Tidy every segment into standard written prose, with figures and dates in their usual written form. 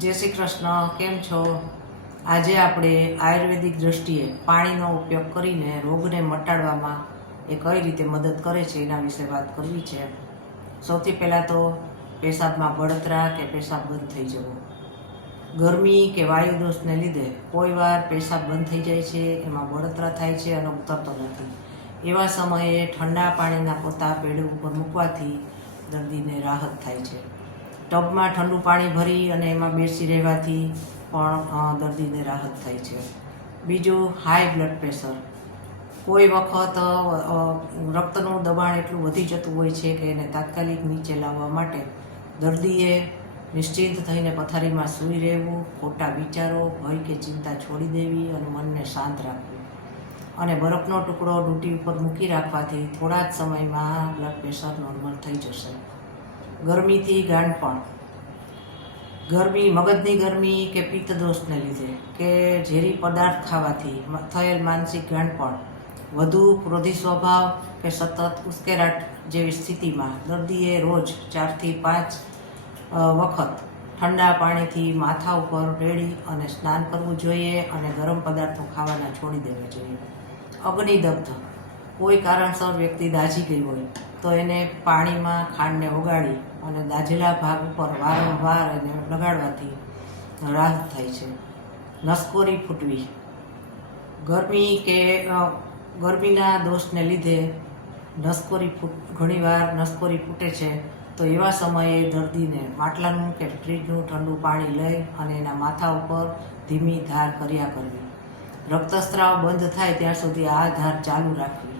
જય શ્રી કૃષ્ણ, કેમ છો? આજે આપણે આયુર્વેદિક દ્રષ્ટિએ પાણીનો ઉપયોગ કરીને રોગને મટાડવામાં એ કઈ રીતે મદદ કરે છે એના વિશે વાત કરવી છે. સૌથી પહેલાં તો પેશાબમાં બળતરા કે પેશાબ બંધ થઈ જવો. ગરમી કે વાયુ દોષને લીધે કોઈ વાર પેશાબ બંધ થઈ જાય છે, એમાં બળતરા થાય છે અને ઉતરતો નથી. એવા સમયે ઠંડા પાણીના પોતા પેડું ઉપર મૂકવાથી દર્દીને રાહત થાય છે. ટબમાં ઠંડુ પાણી ભરી અને એમાં બેસી રહેવાથી પણ દર્દીને રાહત થાય છે. બીજું, હાઈ બ્લડ પ્રેશર. કોઈ વખત રક્તનું દબાણ એટલું વધી જતું હોય છે કે એને તાત્કાલિક નીચે લાવવા માટે દર્દીએ નિશ્ચિંત થઈને પથારીમાં સૂઈ રહેવું, ખોટા વિચારો, ભય કે ચિંતા છોડી દેવી અને મનને શાંત રાખવું. અને બરફનો ટુકડો ડૂંટી ઉપર મૂકી રાખવાથી થોડા જ સમયમાં બ્લડ પ્રેશર નોર્મલ થઈ જશે. ગરમીથી ગાંઠપણ. મગજની ગરમી કે પિત્ત દોષને લીધે કે ઝેરી પદાર્થ ખાવાથી થયેલ માનસિક ગાંઠપણ, વધુ ક્રોધી સ્વભાવ કે સતત ઉશ્કેરાટ જેવી સ્થિતિમાં દર્દીએ રોજ 4 થી 5 વખત ઠંડા પાણીથી માથા ઉપર રેડી અને સ્નાન કરવું જોઈએ અને ગરમ પદાર્થો ખાવાના છોડી દેવા જોઈએ. અગ્નિદગ્ધ. કોઈ કારણસર વ્યક્તિ દાઝી ગઈ હોય તો એને પાણીમાં ખાંડને ઓગાળી અને દાઝેલા ભાગ ઉપર વારંવાર એને લગાડવાથી રાહત થાય છે. નસકોરી ફૂટવી. ગરમીના દોષને લીધે ઘણીવાર નસકોરી ફૂટે છે, તો એવા સમયે દર્દીને માટલાનું કે ફ્રીજનું ઠંડુ પાણી લઈ અને એના માથા ઉપર ધીમી ધાર કર્યા કરવી. રક્તસ્રાવ બંધ થાય ત્યાં સુધી આ ધાર ચાલુ રાખવી.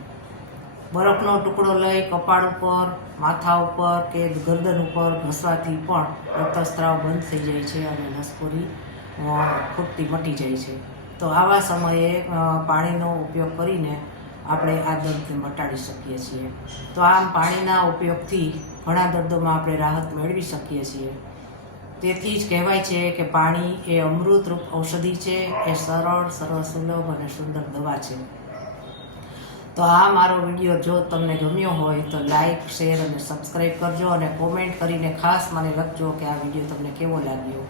બરફનો ટુકડો લઈ કપાળ ઉપર, માથા ઉપર કે ગરદન ઉપર ઘસવાથી પણ રક્તસ્રાવ બંધ થઈ જાય છે અને નસકોરી ફૂટતી મટી જાય છે. તો આવા સમયે પાણીનો ઉપયોગ કરીને આપણે આ દર્દને મટાડી શકીએ છીએ. તો આમ પાણીના ઉપયોગથી ઘણા દર્દોમાં આપણે રાહત મેળવી શકીએ છીએ. તેથી જ કહેવાય છે કે પાણી એ અમૃતરૂપ ઔષધિ છે, એ સરળ સુલભ અને સુંદર દવા છે. તો આ મારો વિડીયો જો તમને ગમ્યો હોય તો લાઈક, શેર અને સબસ્ક્રાઈબ કરજો અને કોમેન્ટ કરીને ખાસ મને લખજો કે આ વિડીયો તમને કેવો લાગ્યો.